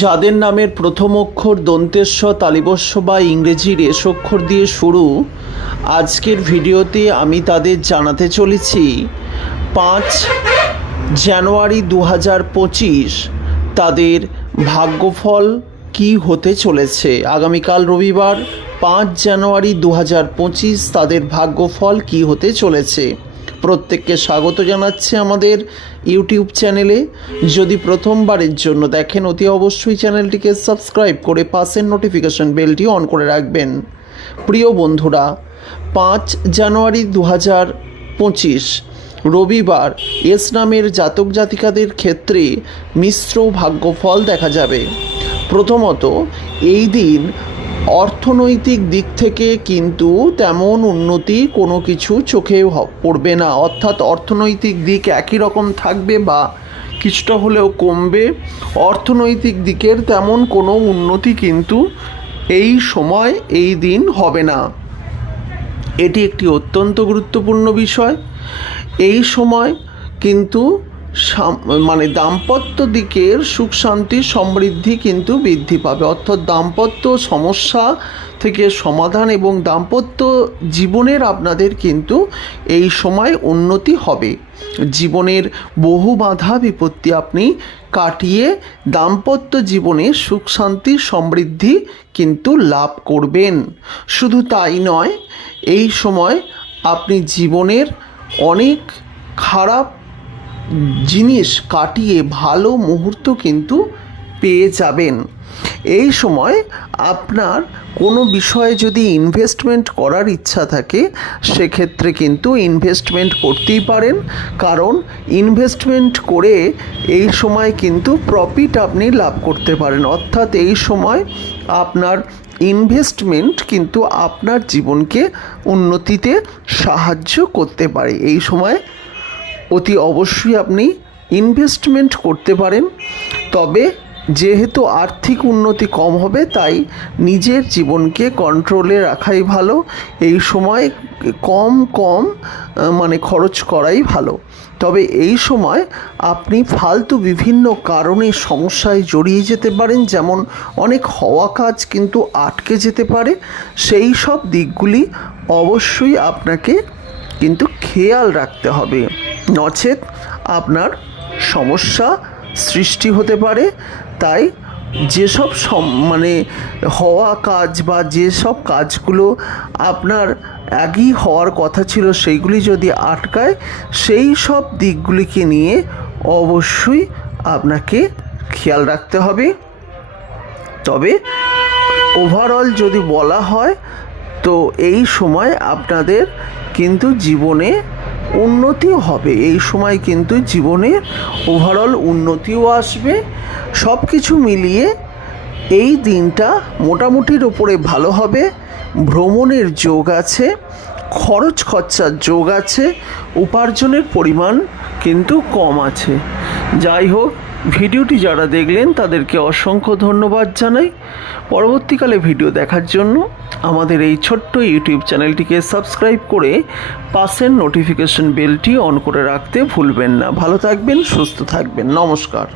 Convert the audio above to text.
যাদের নামের প্রথম অক্ষর দন্তেস্ব তালিবস্য বা ইংরেজি রেশ অক্ষর দিয়ে শুরু, আজকের ভিডিওতে আমি তাদের জানাতে চলেছি 5 জানুয়ারি 2025 তাদের ভাগ্যফল কি হতে চলেছে। আগামীকাল রবিবার 5 জানুয়ারি 2025 তাদের ভাগ্যফল কি হতে চলেছে। প্রত্যেককে স্বাগত জানাচ্ছি আমাদের ইউটিউব চ্যানেলে। যদি প্রথমবারের জন্য দেখেন অতি অবশ্যই চ্যানেলটিকে সাবস্ক্রাইব করে পাশের নোটিফিকেশন বেলটি অন করে রাখবেন। প্রিয় বন্ধুরা, 5 জানুয়ারি 2025 রবিবার এস নামের জাতক জাতিকাদের ক্ষেত্রে মিশ্র ভাগ্যফল দেখা যাবে। প্রথমত, এই দিন অর্থনৈতিক দিক থেকে কিন্তু তেমন উন্নতি কোনো কিছু চোখে পড়বে না, অর্থাৎ অর্থনৈতিক দিক একই রকম থাকবে বা কিছুটা হলেও কমবে। অর্থনৈতিক দিকের তেমন কোনো উন্নতি কিন্তু এই সময় এই দিন হবে না। এটি একটি অত্যন্ত গুরুত্বপূর্ণ বিষয়। এই সময় কিন্তু দাম্পত্য দিকের সুখ শান্তি সমৃদ্ধি কিন্তু বৃদ্ধি পাবে, অর্থাৎ দাম্পত্য সমস্যা থেকে সমাধান এবং দাম্পত্য জীবনের আপনাদের কিন্তু এই সময় উন্নতি হবে। জীবনের বহু বাধা বিপত্তি আপনি কাটিয়ে দাম্পত্য জীবনে সুখ শান্তি সমৃদ্ধি কিন্তু লাভ করবেন। শুধু তাই নয়, এই সময় আপনি জীবনের অনেক খারাপ জিনিস কাটিয়ে ভালো মুহূর্ত কিন্তু পেয়ে যাবেন। এই সময় আপনার কোনো বিষয়ে যদি ইনভেস্টমেন্ট করার ইচ্ছা থাকে সেক্ষেত্রে কিন্তু ইনভেস্টমেন্ট করতেই পারেন, কারণ ইনভেস্টমেন্ট করে এই সময় কিন্তু প্রফিট আপনি লাভ করতে পারেন। অর্থাৎ এই সময় আপনার ইনভেস্টমেন্ট কিন্তু আপনার জীবনকে উন্নতিতে সাহায্য করতে পারে। এই সময় অতি অবশ্যই আপনি ইনভেস্টমেন্ট করতে পারেন, তবে যেহেতু আর্থিক উন্নতি কম হবে তাই নিজের জীবনকে কন্ট্রোলে রাখাই ভালো। এই সময় কম খরচ করাই ভালো। তবে এই সময় আপনি ফালতু বিভিন্ন কারণে সমস্যায় জড়িয়ে যেতে পারেন, যেমন অনেক হওয়া কাজ কিন্তু আটকে যেতে পারে। সেই সব দিকগুলি অবশ্যই আপনাকে কিন্তু খেয়াল রাখতে হবে, নচেত আপনার সমস্যা সৃষ্টি হতে পারে। তাই যেসব হওয়া কাজ বা যেসব কাজগুলো আপনার আগেই হওয়ার কথা ছিল সেইগুলি যদি আটকায়, সেই সব দিকগুলিকে নিয়ে অবশ্যই আপনাকে খেয়াল রাখতে হবে। তবে ওভারঅল যদি বলা হয় তো এই সময় আপনাদের কিন্তু জীবনে উন্নতিও হবে। এই সময় কিন্তু জীবনে ওভারঅল উন্নতিও আসবে। সব কিছু মিলিয়ে এই দিনটা মোটামুটির ওপরে ভালো হবে। ভ্রমণের যোগ আছে, খরচ খরচার যোগ আছে, উপার্জনের পরিমাণ কিন্তু কম আছে। যাই হোক, ভিডিওটি যারা দেখলেন তাদেরকে অসংখ্য ধন্যবাদ জানাই। পরবর্তীকালে ভিডিও দেখার জন্য আমাদের এই ছোট্ট ইউটিউব চ্যানেলটিকে সাবস্ক্রাইব করে পাশের নোটিফিকেশন বেলটি অন করে রাখতে ভুলবেন না। ভালো থাকবেন, সুস্থ থাকবেন। নমস্কার।